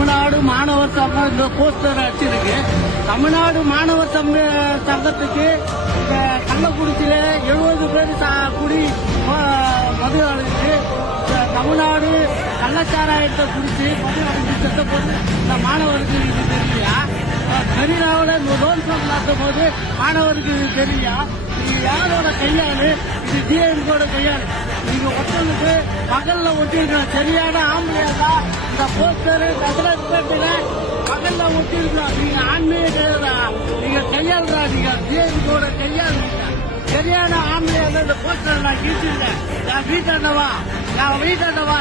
தமிழ்நாடு மாணவர் சங்கம் இந்த போஸ்டர் அடிச்சிருக்கு. தமிழ்நாடு மாணவர் சங்கத்துக்கு கள்ளக்குறிச்சியில 70 பேர் கூடி மது அடைஞ்சு தமிழ்நாடு கள்ளச்சாராயத்தை குடிச்சு மது அடைஞ்சு செத்த போது இந்த மாணவருக்கு இது தெரியலையா? மெரினாவில் லோன் ஷோ நடத்தும் போது மாணவருக்கு இது தெரியலையா? இது யாரோட கையாளு? இது டிஎம்கோட கையாளு. நீங்க ஒருத்தனுக்கு பகல்ல ஒட்டிருக்கணும். சரியான ஆம்பளையா தான் இந்த போஸ்டர் கசரப்பேட்டையில பகல்ல ஒட்டிருக்கணும். நீங்க ஆண்மையே கிடையாதா? நீங்க கையாளுறா. நீங்க டிஎம்கோட கையாளுறீங்க. சரியான ஆண்மையா தான் இந்த போஸ்டர் நான் கீழ்ச்சிருந்தேன். என் வீட்டாண்டவா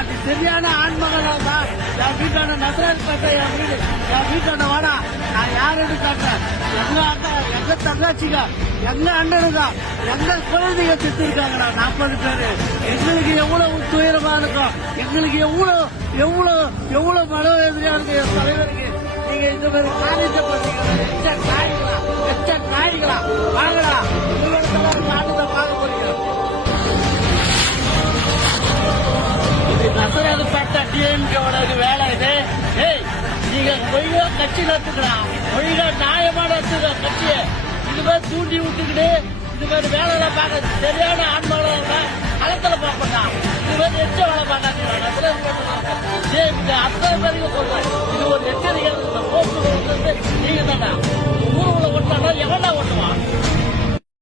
நீ சரியான ஆண்மகனா தான். என் வீட்டாண்ட நசராஜ்பேட்டை என் வீடு. என் வீட்டாண்டவாடா நான் யாருன்னு காட்டுறேன். எங்க அக்கா, எங்க தங்கச்சிங்க, எங்க அண்ணனுங்க, எங்க குழந்தைங்க செத்து இருக்காங்களா 40 பேரு. எங்களுக்கு எவ்வளவு துயரமா இருக்கும். எங்களுக்கு எவ்வளவு மனவேதனையா இருக்கு என் தலைவருக்கு. நீங்க இந்த மாதிரி காரியத்தை பண்ணீங்க. நாய்களா வாங்கடா. நாட்டத்தை பார்க்க போறீங்க. நசராது பட்ட டிஎம்கேவோட வேலை இது. நீங்க ஒழுங்கா கட்சி நடத்துக்கலாம். ஒழுங்கா நியாயமா நடத்துங்க கட்சியை. இது மாதிரி தூண்டி விட்டுக்கிட்டு இது மாதிரி வேலை பார்க்க சரியான ஆன்மாவோட களத்துல பார்ப்பா. இது மாதிரி எச்ச வேலை பார்க்காதீங்க. நசராது பட்ட அத்தனை பேருக்கு சொல்றேன். இது ஒரு எச்சரிக்கை. போஸ்ட் நீங்க தானே ஊருக்குள்ள ஓட்டினா எவனா ஓட்டுவான்?